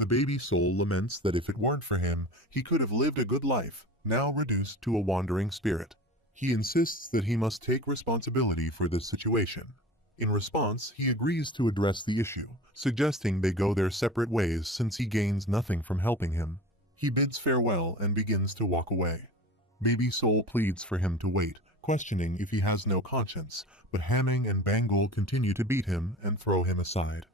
The baby soul laments that if it weren't for him, he could have lived a good life, now reduced to a wandering spirit. He insists that he must take responsibility for this situation. In response, he agrees to address the issue, suggesting they go their separate ways since he gains nothing from helping him. He bids farewell and begins to walk away. Baby Soul pleads for him to wait, questioning if he has no conscience, but Hamming and Bangul continue to beat him and throw him aside.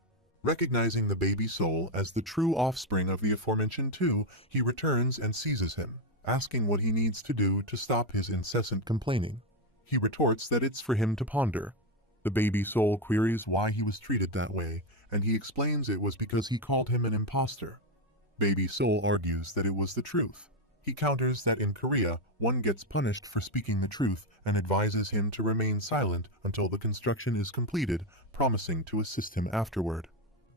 Recognizing the baby soul as the true offspring of the aforementioned two, he returns and seizes him, asking what he needs to do to stop his incessant complaining. He retorts that it's for him to ponder. The baby soul queries why he was treated that way, and he explains it was because he called him an imposter. Baby soul argues that it was the truth. He counters that in Korea, one gets punished for speaking the truth and advises him to remain silent until the construction is completed, promising to assist him afterward.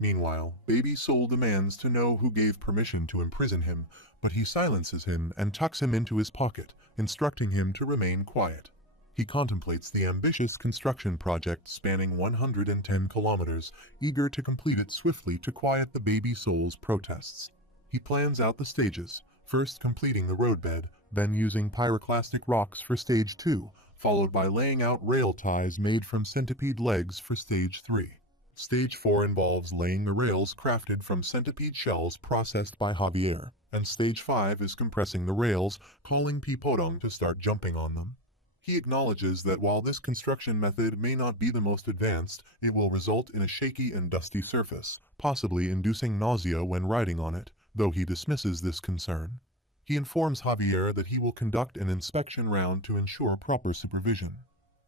Meanwhile, Baby Soul demands to know who gave permission to imprison him, but he silences him and tucks him into his pocket, instructing him to remain quiet. He contemplates the ambitious construction project spanning 110 kilometers, eager to complete it swiftly to quiet the Baby Soul's protests. He plans out the stages, first completing the roadbed, then using pyroclastic rocks for Stage 2, followed by laying out rail ties made from centipede legs for Stage 3. Stage 4 involves laying the rails crafted from centipede shells processed by Javier, and Stage 5 is compressing the rails, calling Pipodong to start jumping on them. He acknowledges that while this construction method may not be the most advanced, it will result in a shaky and dusty surface, possibly inducing nausea when riding on it, though he dismisses this concern. He informs Javier that he will conduct an inspection round to ensure proper supervision.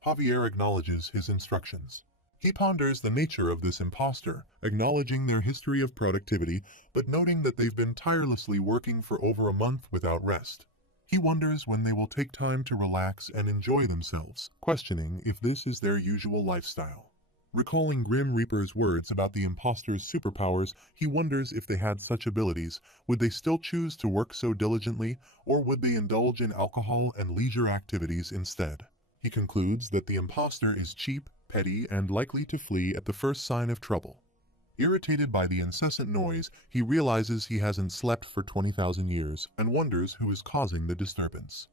Javier acknowledges his instructions. He ponders the nature of this imposter, acknowledging their history of productivity, but noting that they've been tirelessly working for over a month without rest. He wonders when they will take time to relax and enjoy themselves, questioning if this is their usual lifestyle. Recalling Grim Reaper's words about the imposter's superpowers, he wonders if they had such abilities, would they still choose to work so diligently, or would they indulge in alcohol and leisure activities instead? He concludes that the imposter is cheap, petty, and likely to flee at the first sign of trouble. Irritated by the incessant noise, he realizes he hasn't slept for 20,000 years and wonders who is causing the disturbance.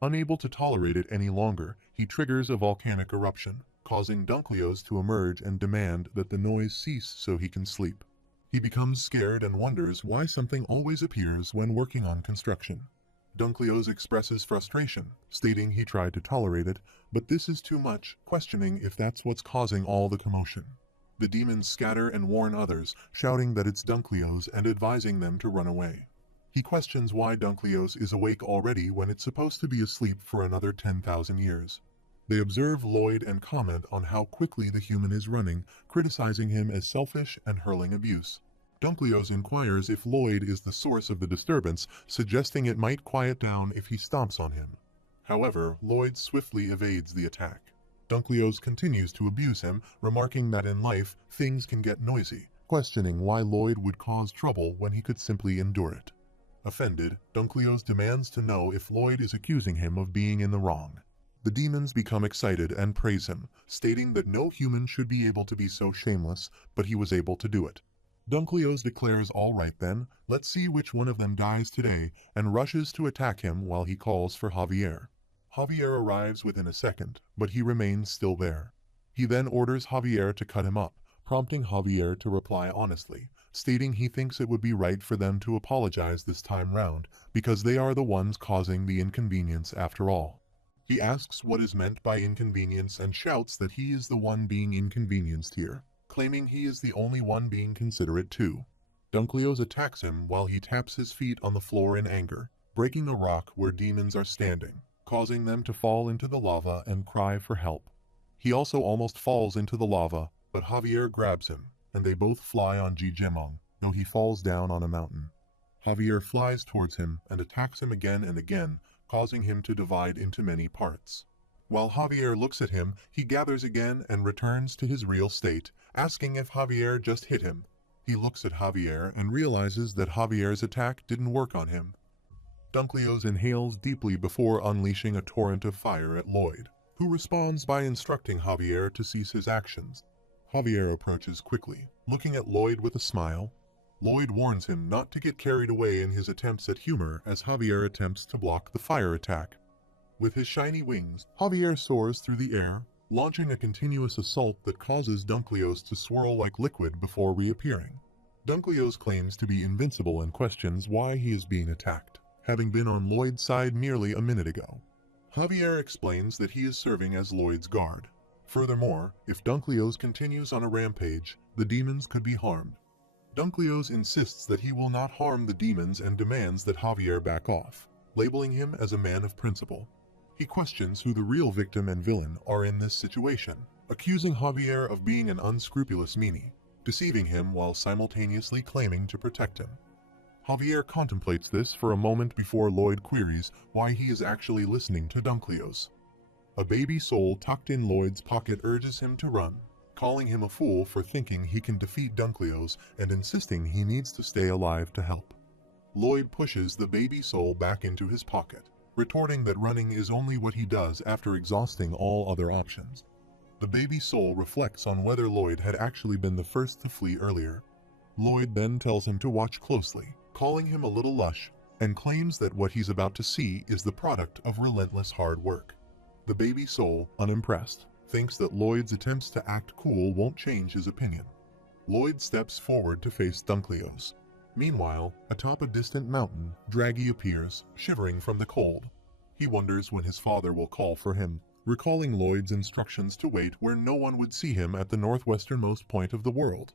Unable to tolerate it any longer, he triggers a volcanic eruption, causing Dunkleo's to emerge and demand that the noise cease so he can sleep. He becomes scared and wonders why something always appears when working on construction. Dunkleo's expresses frustration, stating he tried to tolerate it, but this is too much, questioning if that's what's causing all the commotion. The demons scatter and warn others, shouting that it's Dunkleo's and advising them to run away. He questions why Dunkleo's is awake already when it's supposed to be asleep for another 10,000 years. They observe Lloyd and comment on how quickly the human is running, criticizing him as selfish and hurling abuse. Dunkleo's inquires if Lloyd is the source of the disturbance, suggesting it might quiet down if he stomps on him. However, Lloyd swiftly evades the attack. Dunkleo's continues to abuse him, remarking that in life, things can get noisy, questioning why Lloyd would cause trouble when he could simply endure it. Offended, Dunkleo's demands to know if Lloyd is accusing him of being in the wrong. The demons become excited and praise him, stating that no human should be able to be so shameless, but he was able to do it. Dunkleo's declares, "All right then, let's see which one of them dies today," and rushes to attack him while he calls for Javier. Javier arrives within a second, but he remains still there. He then orders Javier to cut him up, prompting Javier to reply honestly, stating he thinks it would be right for them to apologize this time round, because they are the ones causing the inconvenience after all. He asks what is meant by inconvenience and shouts that he is the one being inconvenienced here, claiming he is the only one being considerate too. Dunkleo's attacks him while he taps his feet on the floor in anger, breaking the rock where demons are standing, causing them to fall into the lava and cry for help. He also almost falls into the lava, but Javier grabs him, and they both fly on Jijemong, though he falls down on a mountain. Javier flies towards him and attacks him again and again, causing him to divide into many parts. While Javier looks at him, he gathers again and returns to his real state, asking if Javier just hit him. He looks at Javier and realizes that Javier's attack didn't work on him. Dunkleo's inhales deeply before unleashing a torrent of fire at Lloyd, who responds by instructing Javier to cease his actions. Javier approaches quickly, looking at Lloyd with a smile. Lloyd warns him not to get carried away in his attempts at humor as Javier attempts to block the fire attack. With his shiny wings, Javier soars through the air, launching a continuous assault that causes Dunkleo's to swirl like liquid before reappearing. Dunkleo's claims to be invincible and questions why he is being attacked, having been on Lloyd's side merely a minute ago. Javier explains that he is serving as Lloyd's guard. Furthermore, if Dunkleo's continues on a rampage, the demons could be harmed. Dunkleo's insists that he will not harm the demons and demands that Javier back off, labeling him as a man of principle. He questions who the real victim and villain are in this situation, accusing Javier of being an unscrupulous meanie, deceiving him while simultaneously claiming to protect him. Javier contemplates this for a moment before Lloyd queries why he is actually listening to Dunkleo's. A baby soul tucked in Lloyd's pocket urges him to run, calling him a fool for thinking he can defeat Dunkleo's and insisting he needs to stay alive to help. Lloyd pushes the baby soul back into his pocket, retorting that running is only what he does after exhausting all other options. The baby soul reflects on whether Lloyd had actually been the first to flee earlier. Lloyd then tells him to watch closely, calling him a little lush, and claims that what he's about to see is the product of relentless hard work. The baby soul, unimpressed, thinks that Lloyd's attempts to act cool won't change his opinion. Lloyd steps forward to face Dunkleo's. Meanwhile, atop a distant mountain, Draggy appears, shivering from the cold. He wonders when his father will call for him, recalling Lloyd's instructions to wait where no one would see him at the northwesternmost point of the world.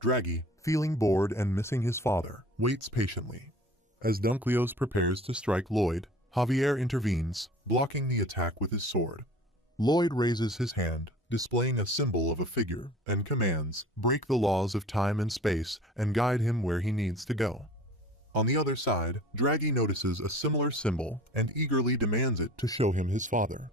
Draggy, feeling bored and missing his father, waits patiently. As Dunkleo's prepares to strike Lloyd, Javier intervenes, blocking the attack with his sword. Lloyd raises his hand, displaying a symbol of a figure, and commands, "Break the laws of time and space and guide him where he needs to go." On the other side, Draggy notices a similar symbol and eagerly demands it to show him his father.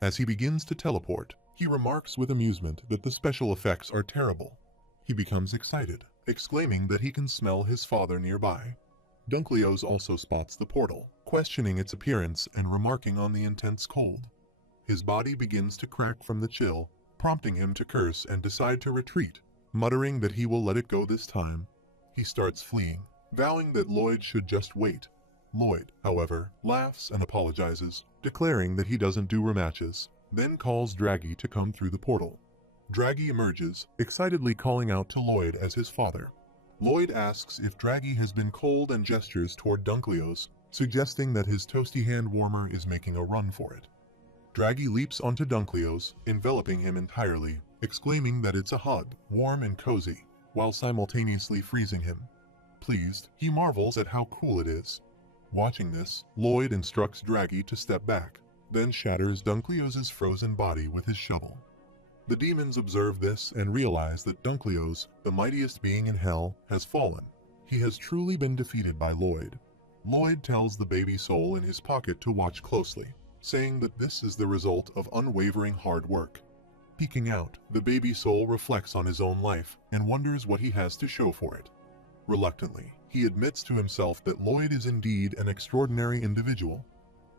As he begins to teleport, he remarks with amusement that the special effects are terrible. He becomes excited, exclaiming that he can smell his father nearby. Dunkleo's also spots the portal, questioning its appearance and remarking on the intense cold. His body begins to crack from the chill, prompting him to curse and decide to retreat, muttering that he will let it go this time. He starts fleeing, vowing that Lloyd should just wait. Lloyd, however, laughs and apologizes, declaring that he doesn't do rematches, then calls Draggy to come through the portal. Draggy emerges, excitedly calling out to Lloyd as his father. Lloyd asks if Draggy has been cold and gestures toward Dunkleo's, suggesting that his toasty hand warmer is making a run for it. Draggy leaps onto Dunkleo's, enveloping him entirely, exclaiming that it's a hug, warm and cozy, while simultaneously freezing him. Pleased, he marvels at how cool it is. Watching this, Lloyd instructs Draggy to step back, then shatters Dunkleo's frozen body with his shovel. The demons observe this and realize that Dunkleo's, the mightiest being in hell, has fallen. He has truly been defeated by Lloyd. Lloyd tells the baby soul in his pocket to watch closely, saying that this is the result of unwavering hard work. Peeking out, the baby soul reflects on his own life and wonders what he has to show for it. Reluctantly, he admits to himself that Lloyd is indeed an extraordinary individual.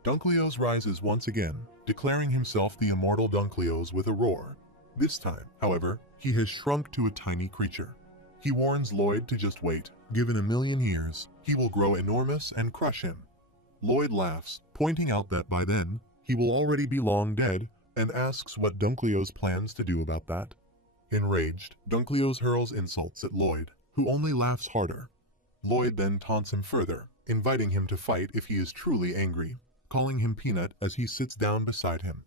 Dunkleo's rises once again, declaring himself the immortal Dunkleo's with a roar. This time, however, he has shrunk to a tiny creature. He warns Lloyd to just wait. Given 1,000,000 years, he will grow enormous and crush him. Lloyd laughs, pointing out that by then, he will already be long dead, and asks what Dunkleo's plans to do about that. Enraged, Dunkleo's hurls insults at Lloyd, who only laughs harder. Lloyd then taunts him further, inviting him to fight if he is truly angry, calling him Peanut as he sits down beside him.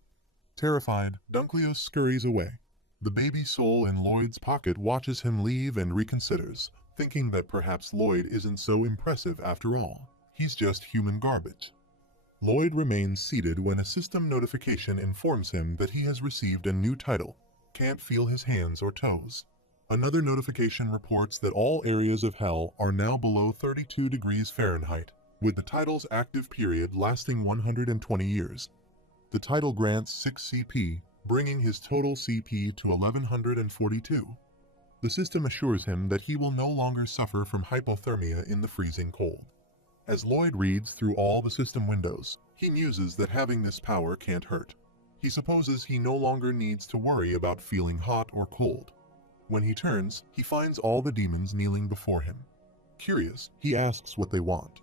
Terrified, Dunkleo's scurries away. The baby soul in Lloyd's pocket watches him leave and reconsiders, thinking that perhaps Lloyd isn't so impressive after all. He's just human garbage. Lloyd remains seated when a system notification informs him that he has received a new title, Can't Feel His Hands or Toes. Another notification reports that all areas of hell are now below 32 degrees Fahrenheit, with the title's active period lasting 120 years. The title grants 6 CP, bringing his total CP to 1142. The system assures him that he will no longer suffer from hypothermia in the freezing cold. As Lloyd reads through all the system windows, he muses that having this power can't hurt. He supposes he no longer needs to worry about feeling hot or cold. When he turns, he finds all the demons kneeling before him. Curious, he asks what they want.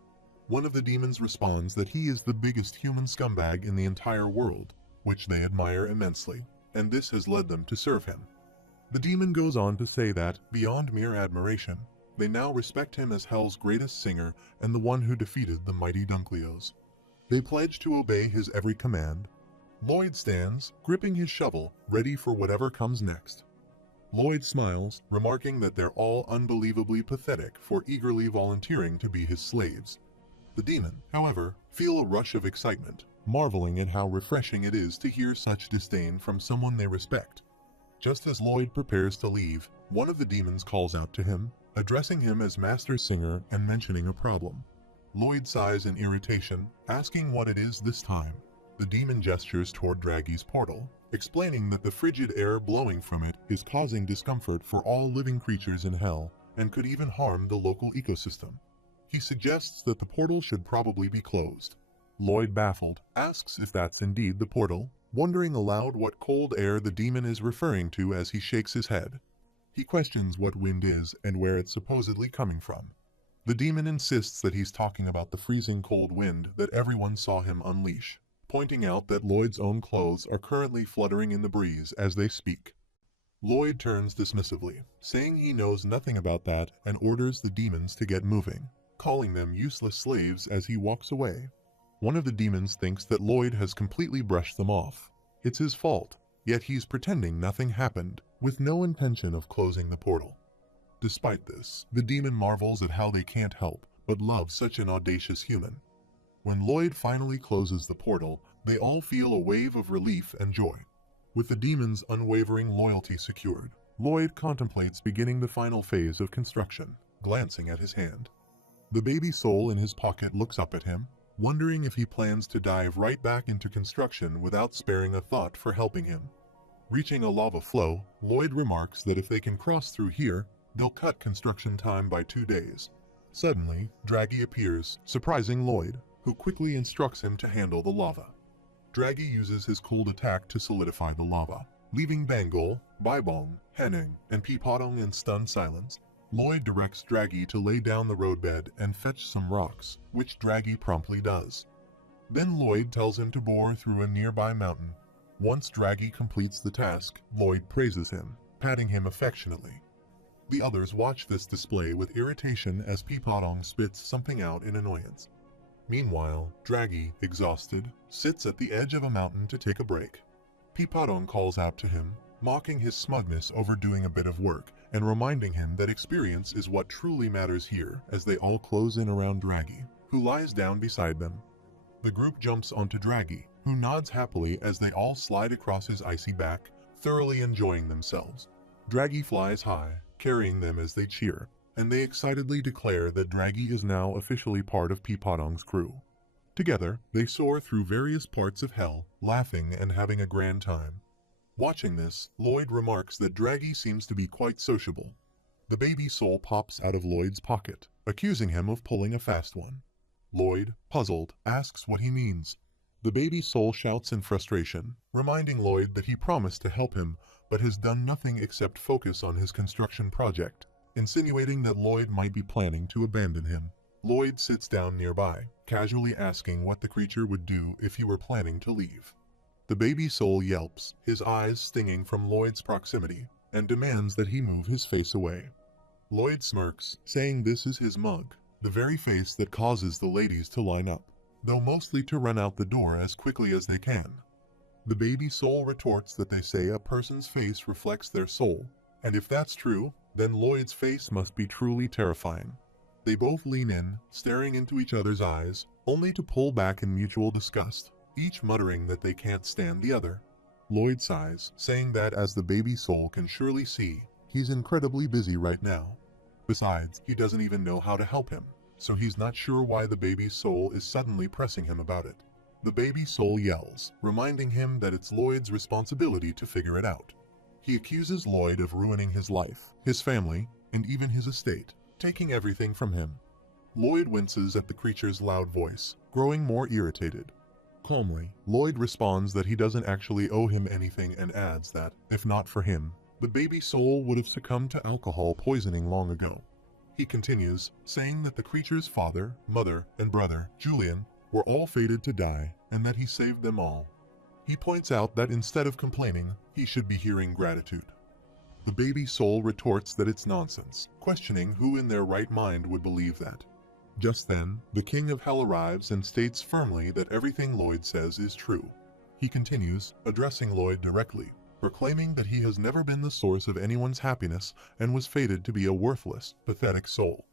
One of the demons responds that he is the biggest human scumbag in the entire world, which they admire immensely, and this has led them to serve him. The demon goes on to say that, beyond mere admiration, they now respect him as Hell's greatest singer and the one who defeated the mighty Dunkleos. They pledge to obey his every command. Lloyd stands, gripping his shovel, ready for whatever comes next. Lloyd smiles, remarking that they're all unbelievably pathetic for eagerly volunteering to be his slaves. The demon, however, feel a rush of excitement, marveling at how refreshing it is to hear such disdain from someone they respect. Just as Lloyd prepares to leave, one of the demons calls out to him, addressing him as Master Singer and mentioning a problem. Lloyd sighs in irritation, asking what it is this time. The demon gestures toward Draggy's portal, explaining that the frigid air blowing from it is causing discomfort for all living creatures in Hell and could even harm the local ecosystem. He suggests that the portal should probably be closed. Lloyd, baffled, asks if that's indeed the portal, wondering aloud what cold air the demon is referring to as he shakes his head. He questions what wind is and where it's supposedly coming from. The demon insists that he's talking about the freezing cold wind that everyone saw him unleash, pointing out that Lloyd's own clothes are currently fluttering in the breeze as they speak. Lloyd turns dismissively, saying he knows nothing about that and orders the demons to get moving, calling them useless slaves as he walks away. One of the demons thinks that Lloyd has completely brushed them off. It's his fault, yet he's pretending nothing happened, with no intention of closing the portal. Despite this, the demon marvels at how they can't help but love such an audacious human. When Lloyd finally closes the portal, they all feel a wave of relief and joy. With the demon's unwavering loyalty secured, Lloyd contemplates beginning the final phase of construction, glancing at his hand. The baby soul in his pocket looks up at him, wondering if he plans to dive right back into construction without sparing a thought for helping him. Reaching a lava flow, Lloyd remarks that if they can cross through here, they'll cut construction time by 2 days. Suddenly, Draggy appears, surprising Lloyd, who quickly instructs him to handle the lava. Draggy uses his cold attack to solidify the lava, leaving Bangol, Baibong, Henning, and Peepotong in stunned silence. Lloyd directs Draggy to lay down the roadbed and fetch some rocks, which Draggy promptly does. Then Lloyd tells him to bore through a nearby mountain. Once Draggy completes the task, Lloyd praises him, patting him affectionately. The others watch this display with irritation as Peepotong spits something out in annoyance. Meanwhile, Draggy, exhausted, sits at the edge of a mountain to take a break. Peepotong calls out to him, mocking his smugness over doing a bit of work, and reminding him that experience is what truly matters here as they all close in around Draggy, who lies down beside them. The group jumps onto Draggy, who nods happily as they all slide across his icy back, thoroughly enjoying themselves. Draggy flies high, carrying them as they cheer, and they excitedly declare that Draggy is now officially part of Peepotong's crew. Together, they soar through various parts of Hell, laughing and having a grand time. Watching this, Lloyd remarks that Draggy seems to be quite sociable. The baby soul pops out of Lloyd's pocket, accusing him of pulling a fast one. Lloyd, puzzled, asks what he means. The baby soul shouts in frustration, reminding Lloyd that he promised to help him, but has done nothing except focus on his construction project, insinuating that Lloyd might be planning to abandon him. Lloyd sits down nearby, casually asking what the creature would do if he were planning to leave. The baby soul yelps, his eyes stinging from Lloyd's proximity, and demands that he move his face away. Lloyd smirks, saying this is his mug, the very face that causes the ladies to line up, though mostly to run out the door as quickly as they can. The baby soul retorts that they say a person's face reflects their soul, and if that's true, then Lloyd's face must be truly terrifying. They both lean in, staring into each other's eyes, only to pull back in mutual disgust, each muttering that they can't stand the other. Lloyd sighs, saying that as the baby soul can surely see, he's incredibly busy right now. Besides, he doesn't even know how to help him, so he's not sure why the baby soul is suddenly pressing him about it. The baby soul yells, reminding him that it's Lloyd's responsibility to figure it out. He accuses Lloyd of ruining his life, his family, and even his estate, taking everything from him. Lloyd winces at the creature's loud voice, growing more irritated. Calmly, Lloyd responds that he doesn't actually owe him anything and adds that, if not for him, the baby soul would have succumbed to alcohol poisoning long ago. He continues, saying that the creature's father, mother, and brother, Julian, were all fated to die, and that he saved them all. He points out that instead of complaining, he should be hearing gratitude. The baby soul retorts that it's nonsense, questioning who in their right mind would believe that. Just then, the King of Hell arrives and states firmly that everything Lloyd says is true. He continues, addressing Lloyd directly, proclaiming that he has never been the source of anyone's happiness and was fated to be a worthless, pathetic soul.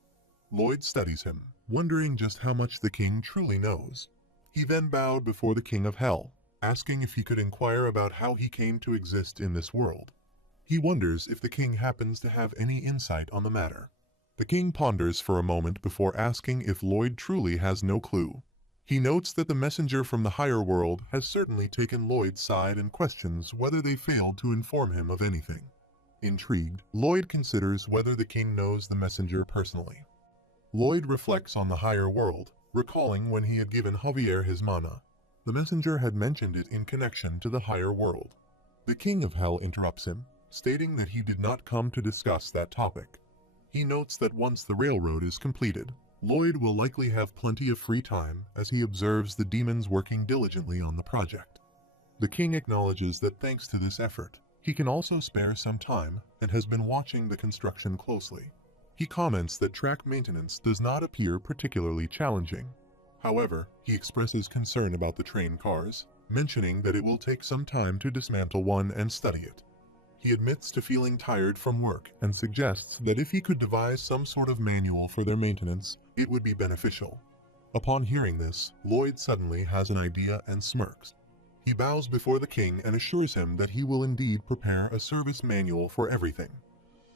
Lloyd studies him, wondering just how much the king truly knows. He then bowed before the King of Hell, asking if he could inquire about how he came to exist in this world. He wonders if the king happens to have any insight on the matter. The king ponders for a moment before asking if Lloyd truly has no clue. He notes that the messenger from the higher world has certainly taken Lloyd's side and questions whether they failed to inform him of anything. Intrigued, Lloyd considers whether the king knows the messenger personally. Lloyd reflects on the higher world, recalling when he had given Javier his mana. The messenger had mentioned it in connection to the higher world. The King of Hell interrupts him, stating that he did not come to discuss that topic. He notes that once the railroad is completed, Lloyd will likely have plenty of free time as he observes the demons working diligently on the project. The king acknowledges that thanks to this effort, he can also spare some time and has been watching the construction closely. He comments that track maintenance does not appear particularly challenging. However, he expresses concern about the train cars, mentioning that it will take some time to dismantle one and study it. He admits to feeling tired from work and suggests that if he could devise some sort of manual for their maintenance, it would be beneficial. Upon hearing this, Lloyd suddenly has an idea and smirks. He bows before the king and assures him that he will indeed prepare a service manual for everything.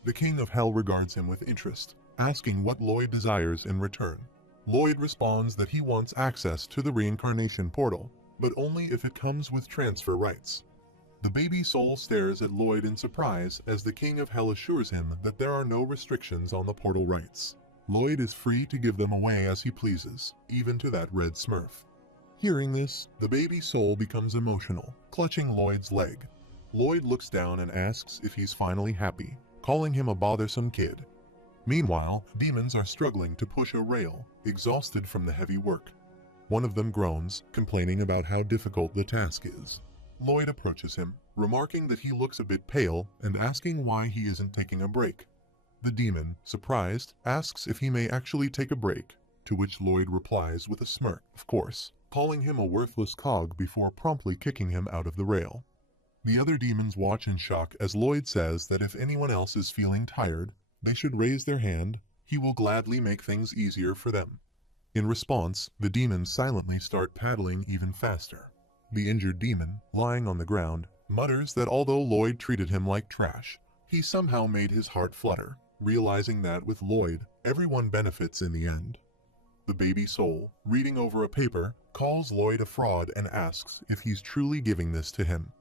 The King of Hell regards him with interest, asking what Lloyd desires in return. Lloyd responds that he wants access to the Reincarnation portal, but only if it comes with transfer rights. The baby soul stares at Lloyd in surprise as the King of Hell assures him that there are no restrictions on the portal rights. Lloyd is free to give them away as he pleases, even to that red smurf. Hearing this, the baby soul becomes emotional, clutching Lloyd's leg. Lloyd looks down and asks if he's finally happy, calling him a bothersome kid. Meanwhile, demons are struggling to push a rail, exhausted from the heavy work. One of them groans, complaining about how difficult the task is. Lloyd approaches him, remarking that he looks a bit pale and asking why he isn't taking a break. The demon, surprised, asks if he may actually take a break, to which Lloyd replies with a smirk, of course, calling him a worthless cog before promptly kicking him out of the rail. The other demons watch in shock as Lloyd says that if anyone else is feeling tired, they should raise their hand. He will gladly make things easier for them. In response, the demons silently start paddling even faster. The injured demon, lying on the ground, mutters that although Lloyd treated him like trash, he somehow made his heart flutter, realizing that with Lloyd, everyone benefits in the end. The baby soul, reading over a paper, calls Lloyd a fraud and asks if he's truly giving this to him.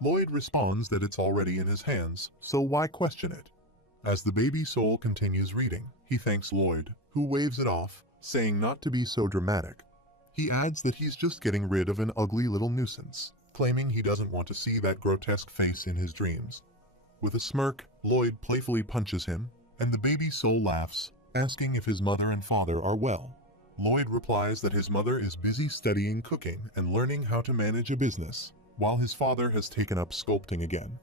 Lloyd responds that it's already in his hands, so why question it? As the baby soul continues reading, he thanks Lloyd, who waves it off, saying not to be so dramatic. He adds that he's just getting rid of an ugly little nuisance, claiming he doesn't want to see that grotesque face in his dreams. With a smirk, Lloyd playfully punches him, and the baby soul laughs, asking if his mother and father are well. Lloyd replies that his mother is busy studying cooking and learning how to manage a business, while his father has taken up sculpting again.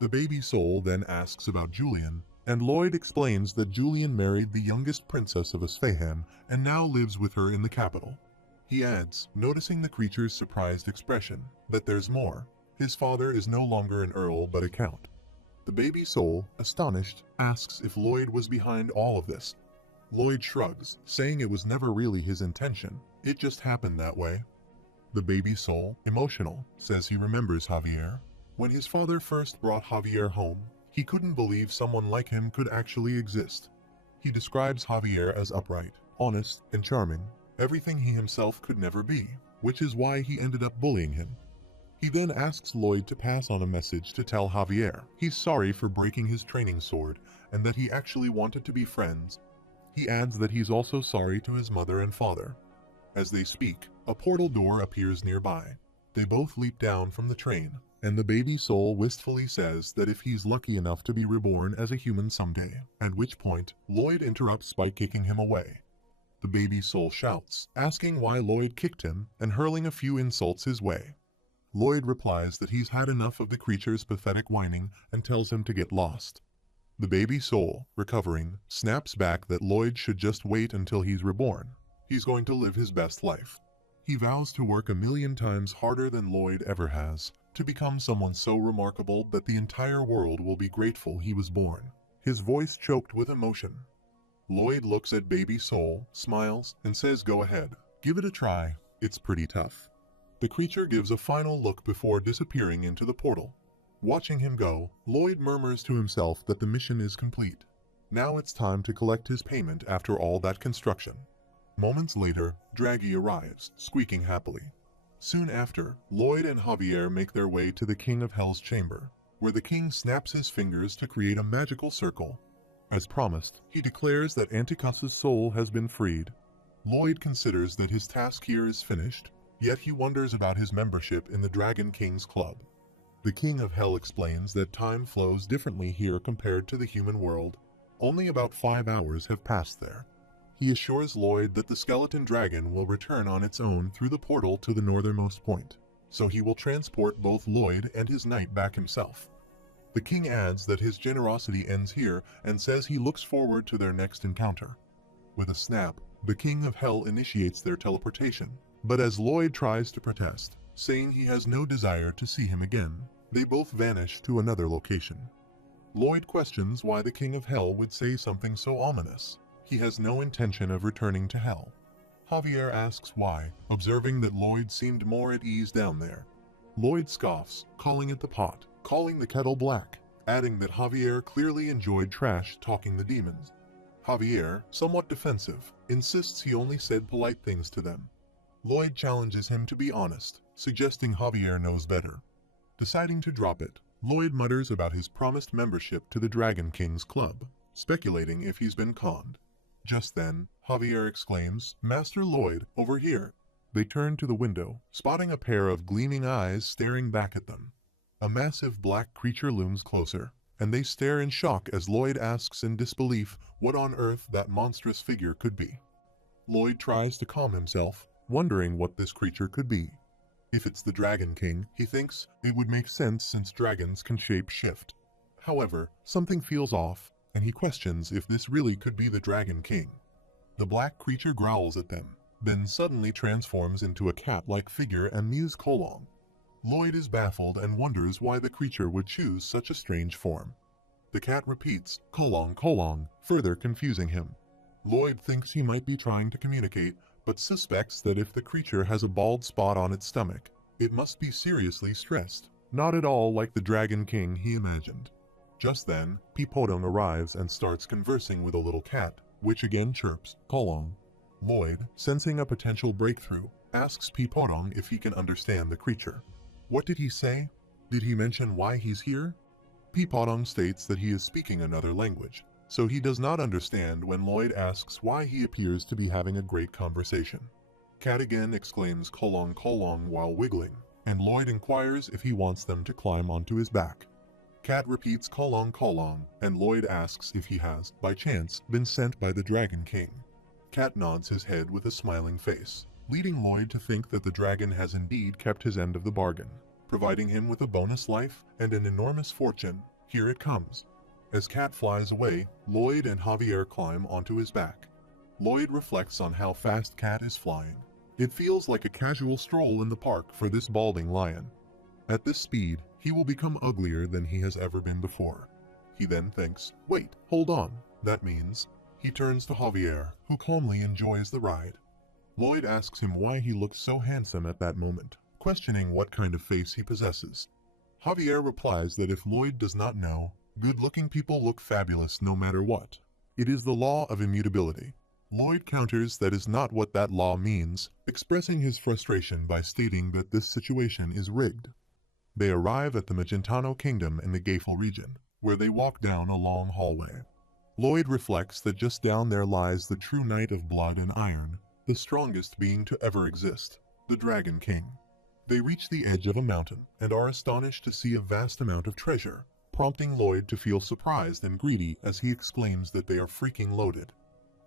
The baby soul then asks about Julian, and Lloyd explains that Julian married the youngest princess of Isfahan and now lives with her in the capital. He adds, noticing the creature's surprised expression, that there's more. His father is no longer an earl but a count. The baby soul, astonished, asks if Lloyd was behind all of this. Lloyd shrugs, saying it was never really his intention, it just happened that way. The baby soul, emotional, says he remembers Javier. When his father first brought Javier home, he couldn't believe someone like him could actually exist. He describes Javier as upright, honest, and charming, everything he himself could never be, which is why he ended up bullying him. He then asks Lloyd to pass on a message to tell Javier he's sorry for breaking his training sword and that he actually wanted to be friends. He adds that he's also sorry to his mother and father. As they speak, a portal door appears nearby. They both leap down from the train, and the baby soul wistfully says that if he's lucky enough to be reborn as a human someday, at which point Lloyd interrupts by kicking him away. The baby soul shouts, asking why Lloyd kicked him and hurling a few insults his way. Lloyd replies that he's had enough of the creature's pathetic whining and tells him to get lost. The baby soul, recovering, snaps back that Lloyd should just wait until he's reborn. He's going to live his best life. He vows to work 1,000,000 times harder than Lloyd ever has, to become someone so remarkable that the entire world will be grateful he was born. His voice choked with emotion. Lloyd looks at baby soul, smiles, and says go ahead, give it a try, it's pretty tough. The creature gives a final look before disappearing into the portal. Watching him go, Lloyd murmurs to himself that the mission is complete. Now it's time to collect his payment after all that construction. Moments later, Draggy arrives, squeaking happily. Soon after, Lloyd and Javier make their way to the King of Hell's chamber, where the king snaps his fingers to create a magical circle. As promised, he declares that Antikus's soul has been freed. Lloyd considers that his task here is finished, yet he wonders about his membership in the Dragon King's Club. The King of Hell explains that time flows differently here compared to the human world. Only about 5 hours have passed there. He assures Lloyd that the skeleton dragon will return on its own through the portal to the northernmost point, so he will transport both Lloyd and his knight back himself. The king adds that his generosity ends here and says he looks forward to their next encounter. With a snap, the King of Hell initiates their teleportation, but as Lloyd tries to protest, saying he has no desire to see him again, they both vanish to another location. Lloyd questions why the King of Hell would say something so ominous. He has no intention of returning to Hell. Javier asks why, observing that Lloyd seemed more at ease down there. Lloyd scoffs, calling it the pot, calling the kettle black, adding that Javier clearly enjoyed trash talking the demons. Javier, somewhat defensive, insists he only said polite things to them. Lloyd challenges him to be honest, suggesting Javier knows better. Deciding to drop it, Lloyd mutters about his promised membership to the Dragon King's Club, speculating if he's been conned. Just then, Javier exclaims, Master Lloyd, over here. They turn to the window, spotting a pair of gleaming eyes staring back at them. A massive black creature looms closer, and they stare in shock as Lloyd asks in disbelief what on earth that monstrous figure could be. Lloyd tries to calm himself, wondering what this creature could be. If it's the Dragon King, he thinks it would make sense since dragons can shape shift. However, something feels off, and he questions if this really could be the Dragon King. The black creature growls at them, then suddenly transforms into a cat-like figure and mews Kolong. Lloyd is baffled and wonders why the creature would choose such a strange form. The cat repeats, Kolong, Kolong, further confusing him. Lloyd thinks he might be trying to communicate, but suspects that if the creature has a bald spot on its stomach, it must be seriously stressed, not at all like the Dragon King he imagined. Just then, Peepodong arrives and starts conversing with a little cat, which again chirps, Kolong. Lloyd, sensing a potential breakthrough, asks Peepodong if he can understand the creature. What did he say? Did he mention why he's here? Peepodong states that he is speaking another language, so he does not understand when Lloyd asks why he appears to be having a great conversation. Cat again exclaims Kolong Kolong while wiggling, and Lloyd inquires if he wants them to climb onto his back. Cat repeats Kolong Kolong, and Lloyd asks if he has, by chance, been sent by the Dragon King. Cat nods his head with a smiling face, leading Lloyd to think that the dragon has indeed kept his end of the bargain, providing him with a bonus life and an enormous fortune. Here it comes. As Cat flies away, Lloyd and Javier climb onto his back. Lloyd reflects on how fast Cat is flying. It feels like a casual stroll in the park for this balding lion. At this speed, he will become uglier than he has ever been before. He then thinks, wait, hold on, that means... He turns to Javier, who calmly enjoys the ride. Lloyd asks him why he looks so handsome at that moment, questioning what kind of face he possesses. Javier replies that if Lloyd does not know, good-looking people look fabulous no matter what. It is the law of immutability. Lloyd counters that is not what that law means, expressing his frustration by stating that this situation is rigged. They arrive at the Magentano Kingdom in the Gayful region, where they walk down a long hallway. Lloyd reflects that just down there lies the true knight of blood and iron, the strongest being to ever exist, the Dragon King. They reach the edge of a mountain and are astonished to see a vast amount of treasure, prompting Lloyd to feel surprised and greedy as he exclaims that they are freaking loaded.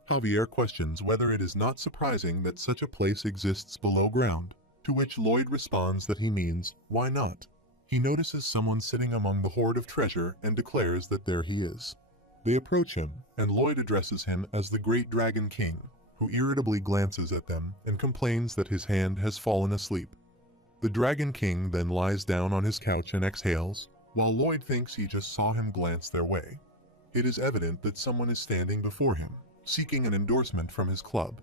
Javier questions whether it is not surprising that such a place exists below ground, to which Lloyd responds that he means, why not? He notices someone sitting among the hoard of treasure and declares that there he is. They approach him, and Lloyd addresses him as the Great Dragon King, who irritably glances at them and complains that his hand has fallen asleep. The Dragon King then lies down on his couch and exhales, while Lloyd thinks he just saw him glance their way. It is evident that someone is standing before him, seeking an endorsement from his club.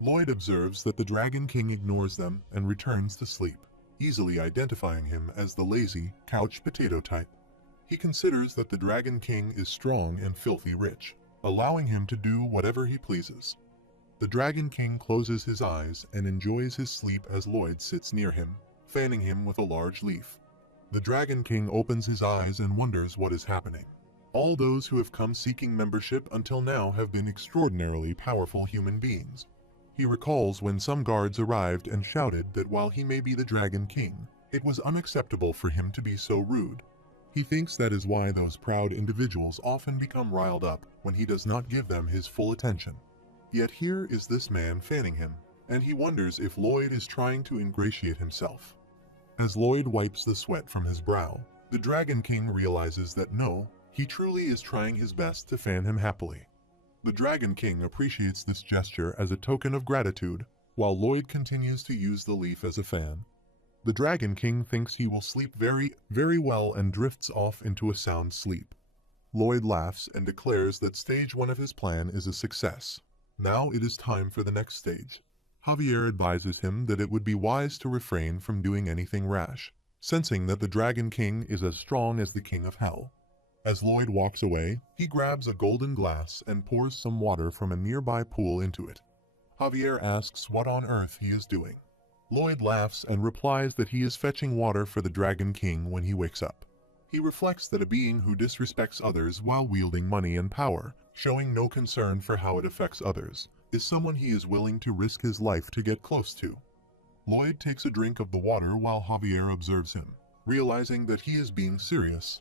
Lloyd observes that the Dragon King ignores them and returns to sleep, easily identifying him as the lazy, couch potato type. He considers that the Dragon King is strong and filthy rich, allowing him to do whatever he pleases. The Dragon King closes his eyes and enjoys his sleep as Lloyd sits near him, fanning him with a large leaf. The Dragon King opens his eyes and wonders what is happening. All those who have come seeking membership until now have been extraordinarily powerful human beings. He recalls when some guards arrived and shouted that while he may be the Dragon King, it was unacceptable for him to be so rude. He thinks that is why those proud individuals often become riled up when he does not give them his full attention. Yet here is this man fanning him, and he wonders if Lloyd is trying to ingratiate himself. As Lloyd wipes the sweat from his brow, the Dragon King realizes that no, he truly is trying his best to fan him happily. The Dragon King appreciates this gesture as a token of gratitude, while Lloyd continues to use the leaf as a fan. The Dragon King thinks he will sleep very well and drifts off into a sound sleep. Lloyd laughs and declares that stage 1 of his plan is a success. Now it is time for the next stage. Javier advises him that it would be wise to refrain from doing anything rash, sensing that the Dragon King is as strong as the King of Hell. As Lloyd walks away, he grabs a golden glass and pours some water from a nearby pool into it. Javier asks what on earth he is doing. Lloyd laughs and replies that he is fetching water for the Dragon King when he wakes up. He reflects that a being who disrespects others while wielding money and power, showing no concern for how it affects others, is someone he is willing to risk his life to get close to. Lloyd takes a drink of the water while Javier observes him. Realizing that he is being serious,